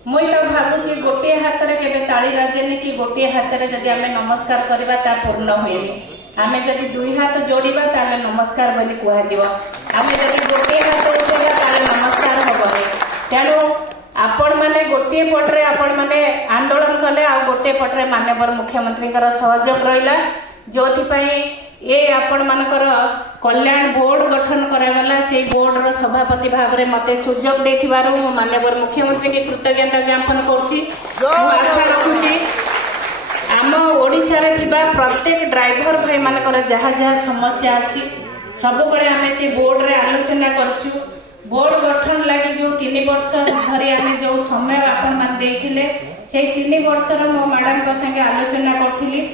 मुई तो भावुची गोटे हाथ में केवे ताली बाजेनि कि गोटे हाथ में जदि आम नमस्कार करवा ता पूर्ण हुए आम जदि दुई हाथ जोड़ा ताले नमस्कार बोली कहुव आम जदि गोटे हाथ उठेगा ताले नमस्कार हेबनी तेणु आपण मैंने गोटे पटे आपण मैंने आंदोलन कले आ गोटे पटे माननीय मुख्यमंत्री सहयोग रहा जो ये आपण मानकर कल्याण बोर्ड गठन करागला से बोर्ड रो सभापति भाव में मत सुजोग देथिबारु माननीय मुख्यमंत्री की कृतज्ञता ज्ञापन करुछि। आशा रखुछि आम ओडिशा रे थिबा प्रत्येक ड्राइवर भाई मानकर जहाँ जहाँ समस्या अच्छी सब बड़े आम से बोर्ड रे आलोचना करछु। बोर्ड गठन लगी जो 3 वर्ष धरी आम जो समय आपण मान देथिले से 3 वर्ष मो मैडम को संगे आलोचना करथिली।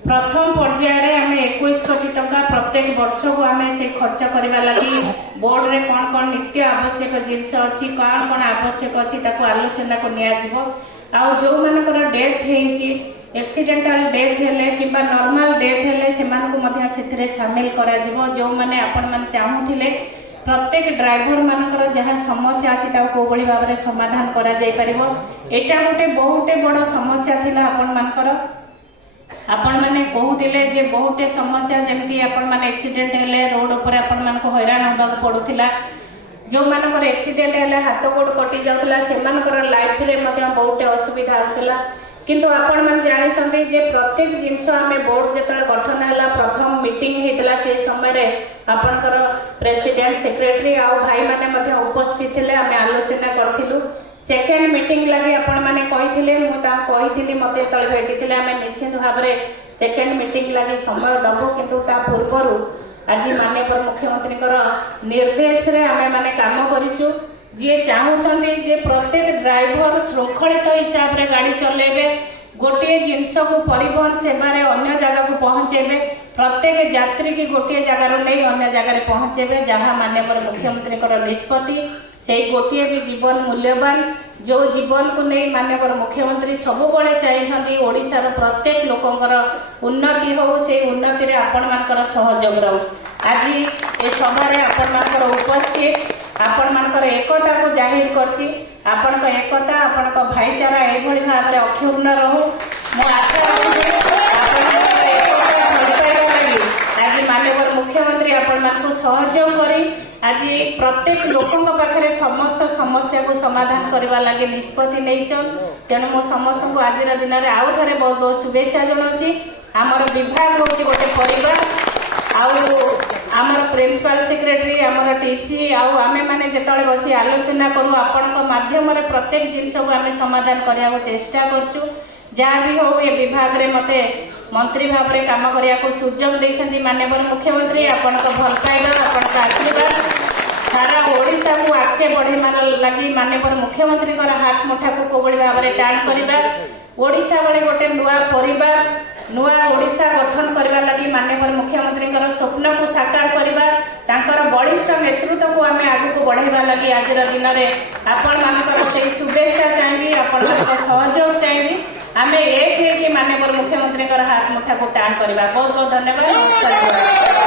प्रथम पर्यायर आम 21 कोटी टंका प्रत्येक वर्ष को आम से खर्च करने लगी बोर्ड रे कौन कौन नित्य आवश्यक जिनस अच्छी कौन कौन आवश्यक अच्छी आलोचना को नियाजिबो। आउ जो मानकर डेथ होईची एक्सीडेंटल डेथ हेले कि नॉर्मल डेथ हेले सेमानकु मध्य सेथिरे शामिल करा जिवो। जो माने आपण मान चाहुथिले प्रत्येक ड्राइवर मानकर जहाँ समस्या अच्छी को भली भाव में समाधान करा जाय परिबो। एटा गोटे बहुत बड़ समस्या थिला आपण मानकर आपण मैंने कहते जे बहुते समस्या जमी आपण मैंने एक्सीडेंट हेले रोड पर आपण मान हैरान होगा पड़ूला जो मानकर एक्सीडेंट हेले हाथ गोड़ कटि जाउतला से मानकर लाइफ रे मध्य बहुते असुविधा आसुला। किंतु आपण मन जानिसंती जे प्रत्येक जिनस आम बोर्ड जेतले गठन हैला प्रथम मीटिंग हेतला से समय रे आपनकर प्रेसिडेंट सेक्रेटरी आ भाई माने मध्य उपस्थित थिले आम आलोचना करथिलु। सेकेंड मीटिंग लगी आपण माने कहिथिले मु ता कहिथिली मते तळे भेटिथिले आम निश्चित भाव में सेकेंड मीटिंग लगी समय दबो किंतु ता पूर्वरु आज माननीय मुख्यमंत्री निर्देश रे आम माने काम करिचु। जी चाहूँगी जे प्रत्येक ड्राइवर श्रृंखलित हिसाब रे गाड़ी चलेबे गोटे जिनस को परिवहन सेवा अन्य जगह को पहुँचेबे प्रत्येक यात्री की गोटे जगार नहीं अन्य जगार पहुँचेबे जहाँ माननीय मुख्यमंत्री निष्पत्ति से गोटे भी जीवन मूल्यवान जो जीवन को नहीं माननीय मुख्यमंत्री सबुबले चाहती ओडिशार प्रत्येक लोकंकर उन्नति हो से उन्नति रे आपण मानकर सहयोग रहू। आज ये सभारे आपण मानकर उपस्थित आपण मानकर एकता को जाहिर करछि आपण का एकता आपण का भाईचारा एभली भाव में अक्षुण्ण रहू। मो आशा आज माननीय मुख्यमंत्री आपण मानक सहयोग करी आज प्रत्येक लोकों पाखे समस्त समस्या को समाधान करने लगे निष्पत्ति नहीं तेणु मो समस्त को आज दिन में आउ थे बहुत बहुत शुभेच्छा जनाऊँगी। आमर विभाग हूँ गोटे परिवार आमर प्रिंसिपल सेक्रेटरी आमर टीसी आमे माने जेतले बसी आलोचना करूँ आपण माध्यम प्रत्येक जिनस को आम समाधान करने को चेष्टा करछु। जहाँ भी हो ये विभाग रे मते मंत्री भाव में काम करने को सुजोग देइछन्ती माननीय मुख्यमंत्री आपण भल पाइबा आपण आशीर्वाद सारा ओडिशा को आगे बढ़े लगी माननीय मुख्यमंत्री हाथ मुठा को कोबड़ी भाव में टाण करवा ओडिशा वाले गोटे नुआ परिवार नुआ ओडिशा गठन करने लगी माननीय मुख्यमंत्री स्वप्न को साकार करवा तांकर बलिष्ठ नेतृत्व को आम आगे को बढ़ेबा लगी आज दिन में आपण मानकर से शुभेच्छा चाहिए आपण सहयोग चाहिए आम एक माननीय मुख्यमंत्री हाथ मुठा को टाण करवा। बहुत बहुत धन्यवाद।